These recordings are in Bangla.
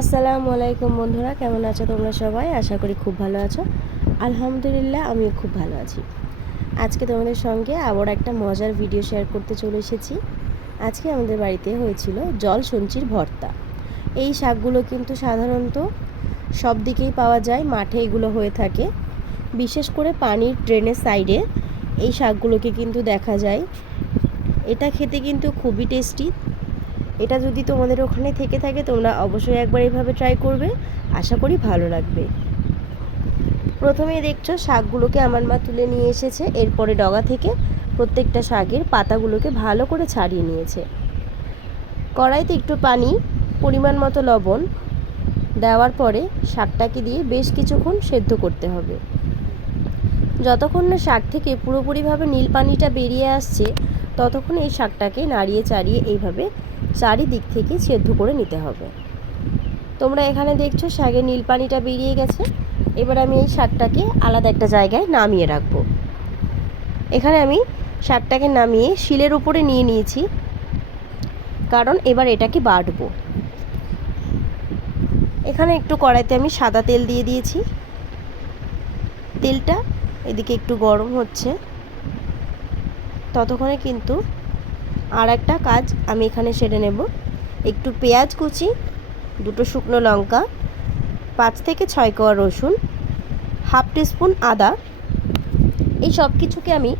আসসালামু আলাইকুম বন্ধুরা, কেমন আছো তোমরা সবাই? আশা করি খুব ভালো আছো। আলহামদুলিল্লাহ, আমিও খুব ভালো আছি। আজকে তোমাদের সঙ্গে আবার একটা মজার ভিডিও শেয়ার করতে চলে এসেছি। আজকে আমাদের বাড়িতে হয়েছিল জল সঞ্চির ভর্তা। এই শাকগুলো কিন্তু সাধারণত সব দিকেই পাওয়া যায়, মাঠে এগুলো হয়ে থাকে। বিশেষ করে পানির ড্রেনের সাইডে এই শাকগুলোকে কিন্তু দেখা যায়। এটা খেতে কিন্তু খুবই টেস্টি এটা যদি তোমাদের ওখানে থেকে থাকে, তোমরা অবশ্যই একবার এইভাবে ট্রাই করবে। আশা করি ভালো লাগবে। প্রথমে দেখছ শাকগুলোকে আমার মা তুলে নিয়ে এসেছে, এরপরে ডগা থেকে প্রত্যেকটা শাকের পাতাগুলোকে ভালো করে ছাড়িয়ে নিয়েছে। কড়াইতে একটু পানি, পরিমাণ মতো লবণ দেওয়ার পরে শাকটাকে দিয়ে বেশ কিছুক্ষণ সেদ্ধ করতে হবে। যতক্ষণ না শাক থেকে পুরোপুরিভাবে নীল পানিটা বেরিয়ে আসছে, ততক্ষণ এই শাকটাকে নাড়িয়ে চাড়িয়ে এইভাবে চারিদিক থেকে সেদ্ধ করে নিতে হবে। তোমরা এখানে দেখছ শাকের নীল পানিটা বেরিয়ে গেছে। এবার আমি এই শাকটাকে আলাদা একটা জায়গায় নামিয়ে রাখব। এখানে আমি শাকটাকে নামিয়ে শিলের উপরে নিয়ে নিয়েছি। কারণ এবার এটাকে বাটবো। এখানে একটু কড়াইতে আমি সাদা তেল দিয়ে দিয়েছি। তেলটা এদিকে একটু গরম হচ্ছে। ততক্ষণে কিন্তু আর একটা কাজ আমি এখানে সেরে নেব। একটু পেঁয়াজ কুচি, দুটো শুকনো লঙ্কা, পাঁচ থেকে ছয় কোয়া রসুন, হাফ টিস্পুন আদা। এই সব কিছুকে আমি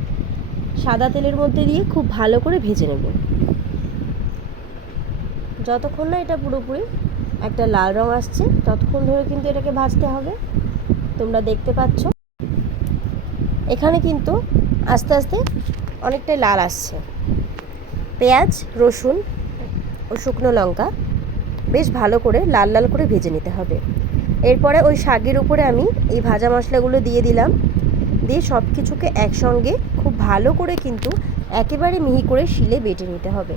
সাদা তেলের মধ্যে দিয়ে খুব ভালো করে ভেজে নেব। যতক্ষণ না এটা পুরোপুরি একটা লাল রং আসছে, ততক্ষণ ধরে কিন্তু এটাকে ভাজতে হবে। তোমরা দেখতে পাচ্ছ। এখানে কিন্তু আস্তে আস্তে অনেকটাই লাল আসছে। পেঁয়াজ, রসুন ও শুকনো লঙ্কা বেশ ভালো করে লাল লাল করে ভেজে নিতে হবে। এরপরে ওই শাকের উপরে আমি এই ভাজা মশলাগুলো দিয়ে দিলাম। দিয়ে সব কিছুকে একসঙ্গে খুব ভালো করে কিন্তু একেবারে মিহি করে শিলে বেটে নিতে হবে।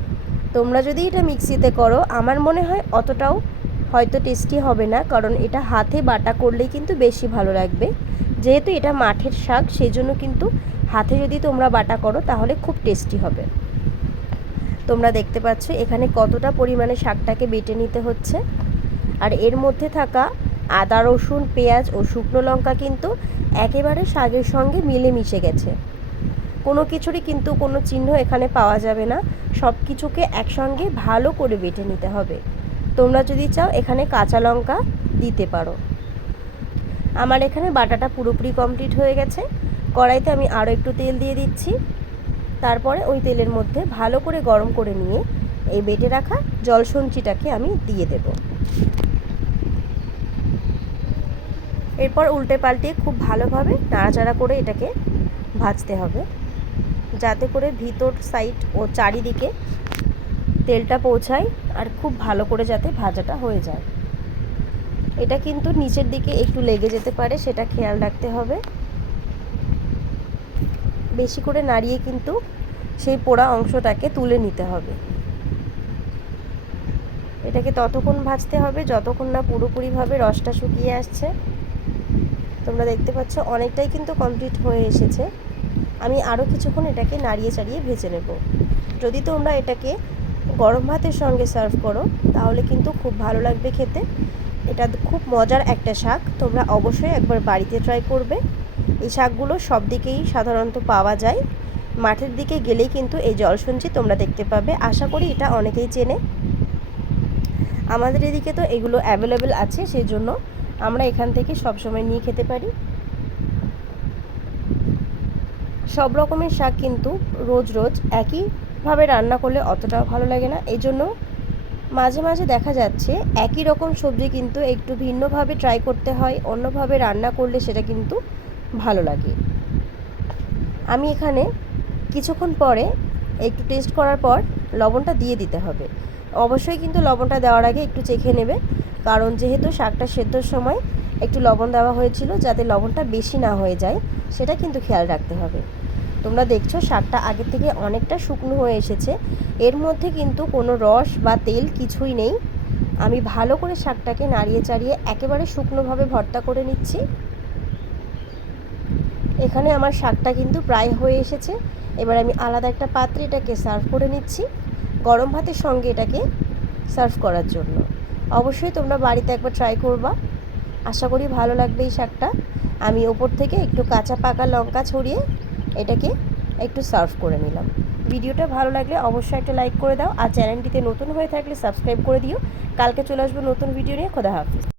তোমরা যদি এটা মিক্সিতে করো, আমার মনে হয় অতটাও হয়তো টেস্টি হবে না, কারণ এটা হাতে বাটা করলেই কিন্তু বেশি ভালো লাগবে। যেহেতু এটা মাঠের শাক সেই জন্য কিন্তু হাতে যদি তোমরা বাটা করো, তাহলে খুব টেস্টি হবে। তোমরা দেখতে পাচ্ছ, এখানে কতটা পরিমাণে শাকটাকে বেটে নিতে হচ্ছে। আর এর মধ্যে থাকা আদা, রসুন, পেঁয়াজ ও শুকনো লঙ্কা কিন্তু একেবারে শাকের সঙ্গে মিলে মিশে গেছে। কোনো কিছুরই কিন্তু কোনো চিহ্ন এখানে পাওয়া যাবে না। সব কিছুকে একসঙ্গে ভালো করে বেটে নিতে হবে। তোমরা যদি চাও, এখানে কাঁচা লঙ্কা দিতে পারো। আমার এখানে বাটাটা পুরোপুরি কমপ্লিট হয়ে গেছে। কড়াইতে আমি আরও একটু তেল দিয়ে দিচ্ছি। তারপরে ওই তেলের মধ্যে ভালো করে গরম করে নিয়ে এই বেটে রাখা জলসঞ্চিটাকে আমি দিয়ে দেব। এরপর উল্টে পাল্টে খুব ভালোভাবে নাড়াচাড়া করে এটাকে ভাজতে হবে। যাতে করে ভিতর সাইড ও চারিদিকে তেলটা পৌঁছায় আর খুব ভালো করে যাতে ভাজাটা হয়ে যায়। এটা কিন্তু নিচের দিকে একটু লেগে যেতে পারে, সেটা খেয়াল রাখতে হবে। বেশি করে নাড়িয়ে কিন্তু সেই পোড়া অংশটাকে তুলে নিতে হবে। এটাকে ততক্ষণ ভাজতে হবে, যতক্ষণ না পুরোপুরিভাবে রসটা শুকিয়ে আসছে। তোমরা দেখতে পাচ্ছ অনেকটাই কিন্তু কমপ্লিট হয়ে এসেছে। আমি আরও কিছুক্ষণ এটাকে নাড়িয়ে চাড়িয়ে ভেজে নেব। যদি তোমরা এটাকে গরম ভাতের সঙ্গে সার্ভ করো, তাহলে কিন্তু খুব ভালো লাগবে খেতে। এটা খুব মজার একটা শাক, তোমরা অবশ্যই একবার বাড়িতে ট্রাই করবে। এই শাকগুলো সব দিকেই সাধারণত পাওয়া যায়। মাঠের দিকে গেলেই কিন্তু এই জলসঞ্চি তোমরা দেখতে পাবে। আশা করি এটা অনেকেই চেনে। আমাদের এদিকে তো এগুলো অ্যাভেলেবেল আছে সেই জন্য আমরা এখান থেকে সব সময় নিয়ে খেতে পারি। সব রকমের শাক কিন্তু রোজ রোজ একইভাবে রান্না করলে অতটাও ভালো লাগে না। এই জন্য মাঝে মাঝে দেখা যাচ্ছে একই রকম সবজি কিন্তু একটু ভিন্নভাবে ট্রাই করতে হয়, অন্যভাবে রান্না করলে সেটা কিন্তু ভালো লাগে। আমি এখানে কিছুক্ষণ পরে একটু টেস্ট করার পর লবণটা দিয়ে দিতে হবে। অবশ্যই কিন্তু লবণটা দেওয়ার আগে একটু চেখে নেবে, কারণ যেহেতু শাকটা সেদ্ধর সময় একটু লবণ দেওয়া হয়েছিল যাতে লবণটা বেশি না হয়ে যায়, সেটা কিন্তু খেয়াল রাখতে হবে। তোমরা দেখছ শাকটা আগের থেকে অনেকটা শুকনো হয়ে এসেছে। এর মধ্যে কিন্তু কোনো রস বা তেল কিছুই নেই। আমি ভালো করে শাকটাকে নাড়িয়ে চাড়িয়ে একেবারে শুকনোভাবে ভর্তা করে নিচ্ছি। এখানে আমার শাকটা কিন্তু প্রায় হয়ে এসেছে। এবার আমি আলাদা একটা পাত্রে এটাকে সার্ভ করে নিচ্ছি, গরম ভাতের সঙ্গে এটাকে সার্ভ করার জন্য। অবশ্যই তোমরা বাড়িতে একবার ট্রাই করবা। আশা করি ভালো লাগবে এই শাকটা। আমি ওপর থেকে একটু কাঁচা পাকা লঙ্কা ছড়িয়ে এটাকে একটু সার্ভ করে নিলাম। ভিডিওটা ভালো লাগলে অবশ্যই একটা লাইক করে দাও। আর চ্যানেলটিতে নতুন হয়ে থাকলে সাবস্ক্রাইব করে দিও। কালকে চলে আসব নতুন ভিডিও নিয়ে। খোদা হাফিজ।